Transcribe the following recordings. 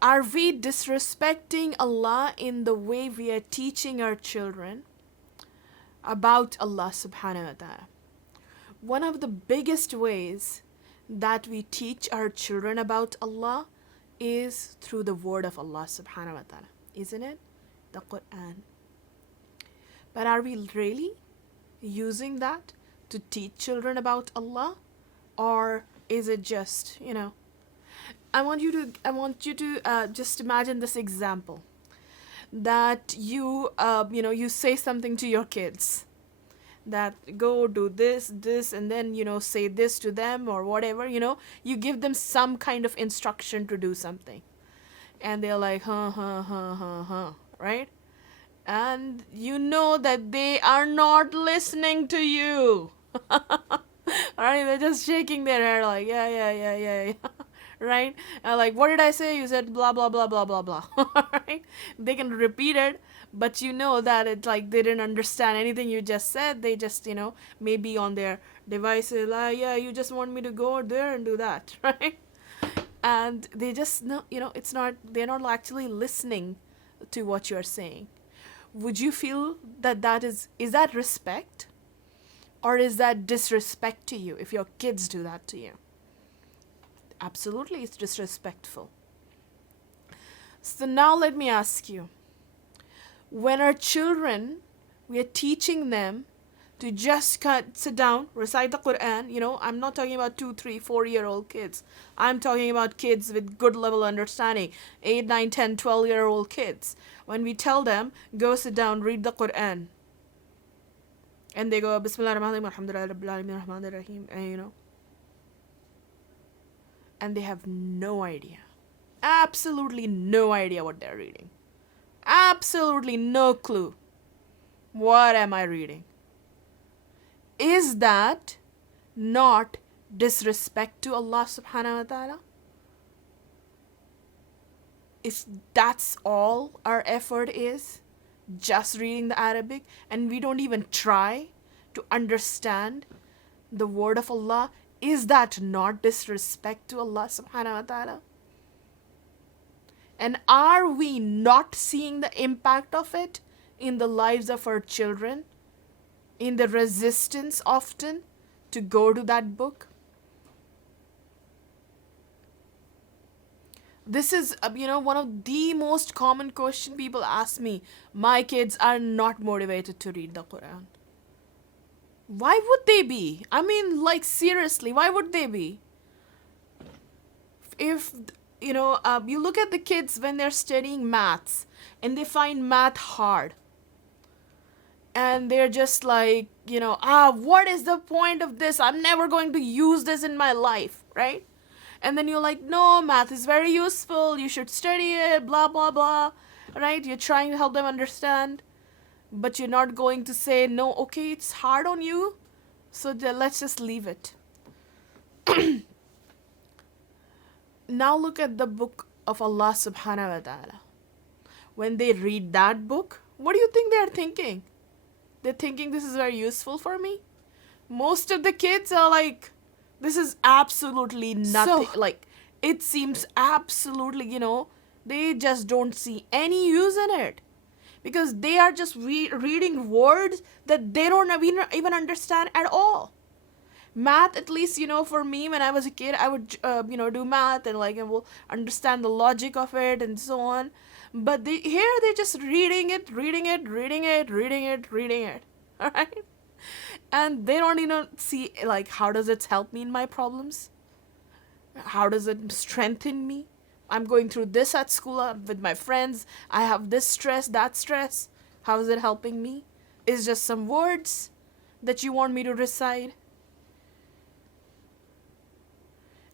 Are we disrespecting Allah in the way we are teaching our children about Allah subhanahu wa ta'ala? One of the biggest ways that we teach our children about Allah is through the word of Allah subhanahu wa ta'ala, isn't it? The Quran. But are we really using that to teach children about Allah? Or is it just, I want you to just imagine this example that you say something to your kids that go do this, and then, say this to them or whatever, you give them some kind of instruction to do something. And they're like, right? And you know that they are not listening to you. Alright, they're just shaking their head like, yeah. Right? Like, what did I say? You said blah, blah, blah, blah, blah, blah. Right? They can repeat it, but you know that it's like they didn't understand anything you just said. They just, maybe on their devices, like, yeah, you just want me to go there and do that, right? And they just, no, they're not actually listening to what you're saying. Would you feel that is that respect? Or is that disrespect to you if your kids do that to you? Absolutely, it's disrespectful. So now let me ask you, when our children, we are teaching them to just sit down, recite the Quran, I'm not talking about 2, 3, 4-year-old kids. I'm talking about kids with good level understanding, 8, 9, 10, 12-year-old kids. When we tell them, go sit down, read the Quran, and they go, Bismillah ar-Rahman ar-Rahim, Alhamdulillah Rabbil Alamin, Rahman ar-Rahim, and they have no idea, absolutely no idea what they're reading. Absolutely no clue. What am I reading? Is that not disrespect to Allah subhanahu wa ta'ala? If that's all our effort is, just reading the Arabic, and we don't even try to understand the word of Allah, is that not disrespect to Allah subhanahu wa ta'ala? And are we not seeing the impact of it in the lives of our children? In the resistance often to go to that book? This is, one of the most common question people ask me. My kids are not motivated to read the Quran. Why would they be? I mean, like, seriously, why would they be? If, you look at the kids when they're studying maths and they find math hard. And they're just like, what is the point of this? I'm never going to use this in my life, right? And then you're like, no, math is very useful. You should study it, blah, blah, blah, right? You're trying to help them understand. But you're not going to say, no, okay, it's hard on you, so let's just leave it. Now look at the book of Allah subhanahu wa ta'ala. When they read that book, what do you think they're thinking? They're thinking this is very useful for me? Most of the kids are like, this is absolutely nothing. It seems absolutely, they just don't see any use in it. Because they are just reading words that they don't even understand at all. Math, at least, for me, when I was a kid, I would, do math and will understand the logic of it and so on. But here they're just reading it. Alright? And they don't even see, how does it help me in my problems? How does it strengthen me? I'm going through this at school with my friends. I have this stress, that stress. How is it helping me? It's just some words that you want me to recite.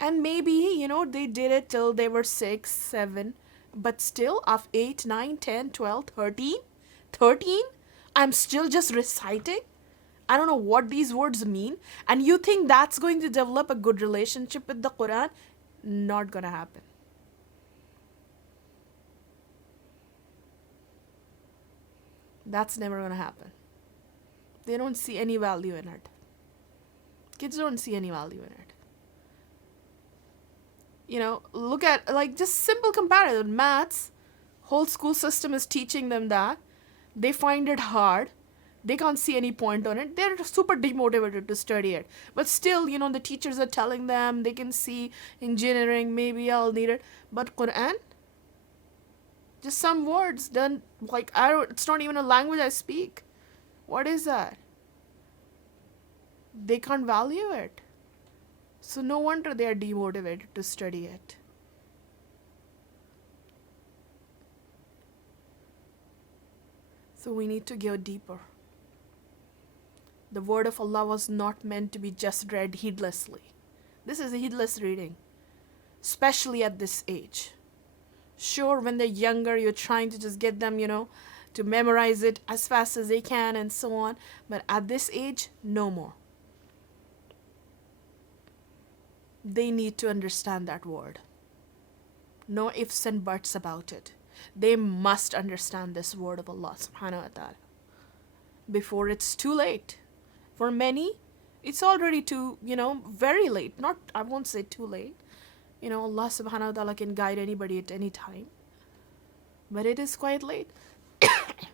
And maybe, they did it till they were 6, 7. But still, of 8, 9, 10, 12, 13, I'm still just reciting. I don't know what these words mean. And you think that's going to develop a good relationship with the Quran? Not gonna happen. That's never gonna happen. They don't see any value in it. Kids don't see any value in it. Look at like just simple comparison. Maths, whole school system is teaching them that. They find it hard. They can't see any point on it. They're super demotivated to study it. But still, the teachers are telling them they can see engineering, maybe I'll need it. But Quran, just some words done like it's not even a language I speak. What is that? They can't value it. So no wonder they are demotivated to study it. So we need to go deeper. The word of Allah was not meant to be just read heedlessly. This is a heedless reading, especially at this age. Sure, when they're younger, you're trying to just get them, to memorize it as fast as they can and so on. But at this age, no more. They need to understand that word. No ifs and buts about it. They must understand this word of Allah subhanahu wa ta'ala before it's too late. For many, it's already too, very late. Not, I won't say too late. Allah subhanahu wa ta'ala can guide anybody at any time. But it is quite late.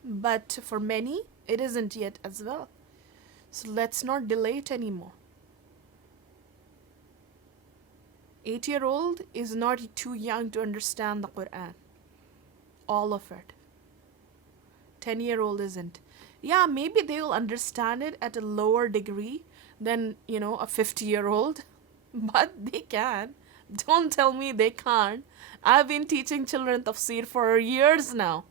But for many, it isn't yet as well. So let's not delay it anymore. 8-year-old is not too young to understand the Quran. All of it. 10-year-old isn't. Yeah, maybe they will understand it at a lower degree than, a 50-year-old. But they can. Don't tell me they can't. I've been teaching children Tafsir for years now.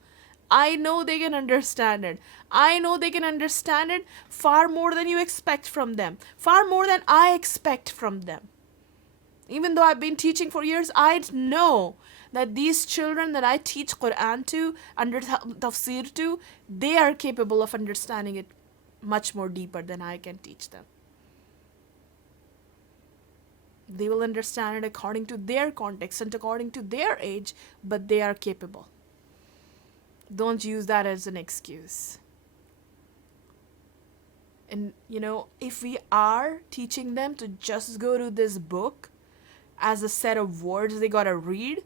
I know they can understand it. I know they can understand it far more than you expect from them. Far more than I expect from them. Even though I've been teaching for years, I know that these children that I teach Quran to, under Tafsir to, they are capable of understanding it much more deeper than I can teach them. They will understand it according to their context and according to their age, but they are capable. Don't use that as an excuse. And, if we are teaching them to just go to this book as a set of words they gotta read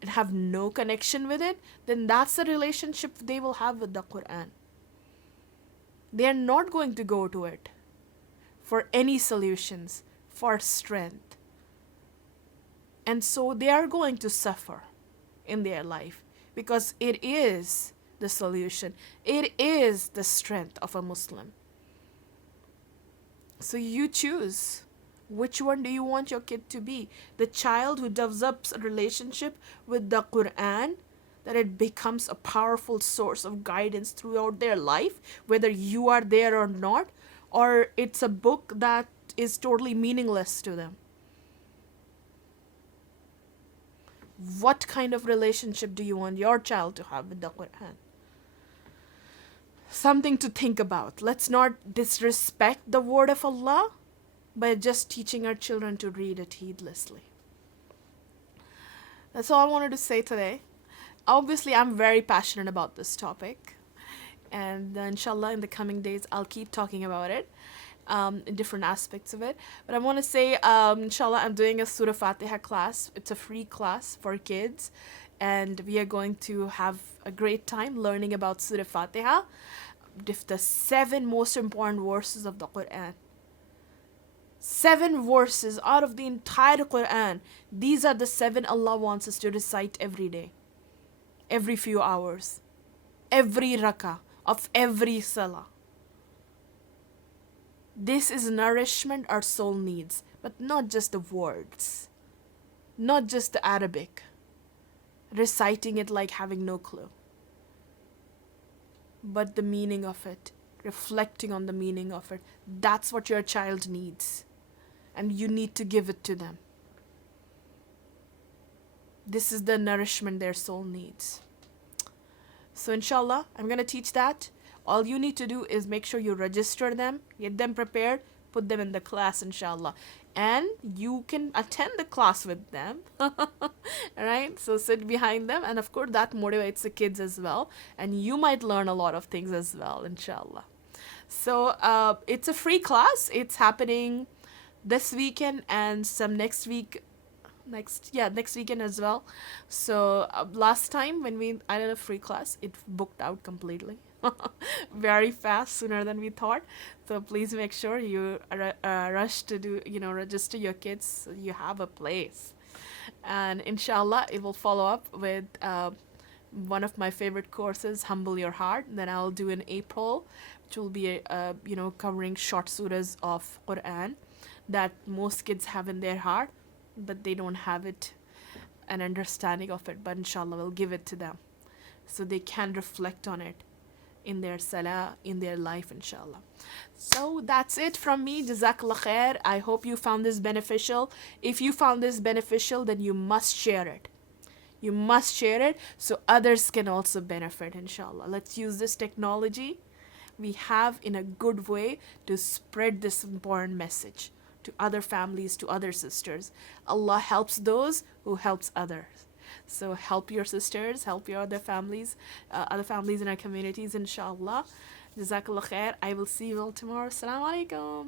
and have no connection with it, then that's the relationship they will have with the Quran. They are not going to go to it for any solutions, for strength. And so they are going to suffer in their life because it is the solution. It is the strength of a Muslim. So you choose. Which one do you want your kid to be? The child who develops a relationship with the Quran, that it becomes a powerful source of guidance throughout their life, whether you are there or not, or it's a book that is totally meaningless to them. What kind of relationship do you want your child to have with the Quran? Something to think about. Let's not disrespect the word of Allah by just teaching our children to read it heedlessly. That's all I wanted to say today. Obviously, I'm very passionate about this topic. And inshallah, in the coming days, I'll keep talking about it, in different aspects of it. But I want to say, inshallah, I'm doing a Surah Fatiha class. It's a free class for kids. And we are going to have a great time learning about Surah Fatiha, the 7 most important verses of the Quran. 7 verses out of the entire Quran. These are the 7 Allah wants us to recite every day, every few hours, every rakah of every salah. This is nourishment our soul needs, but not just the words, not just the Arabic, reciting it like having no clue, but the meaning of it, reflecting on the meaning of it. That's what your child needs. And you need to give it to them. This is the nourishment their soul needs. So inshallah, I'm going to teach that. All you need to do is make sure you register them, get them prepared, put them in the class, inshallah. And you can attend the class with them. Alright? So sit behind them. And of course, that motivates the kids as well. And you might learn a lot of things as well, inshallah. So it's a free class. It's happening this weekend and some next week, next weekend as well. So last time when I did a free class, it booked out completely. Very fast, sooner than we thought. So please make sure you rush to do, register your kids so you have a place. And inshallah, it will follow up with one of my favorite courses, Humble Your Heart. Then I'll do in April, which will be covering short surahs of Quran that most kids have in their heart, but they don't have it, an understanding of it. But inshallah, we'll give it to them so they can reflect on it in their salah, in their life, inshallah. So that's it from me. Jazakallah khair. I hope you found this beneficial. If you found this beneficial, then you must share it. You must share it so others can also benefit, inshallah. Let's use this technology we have in a good way to spread this important message to other families, to other sisters. Allah helps those who helps others. So help your sisters, help your other families in our communities, inshallah. Jazakallah khair. I will see you all tomorrow. Assalamu alaikum.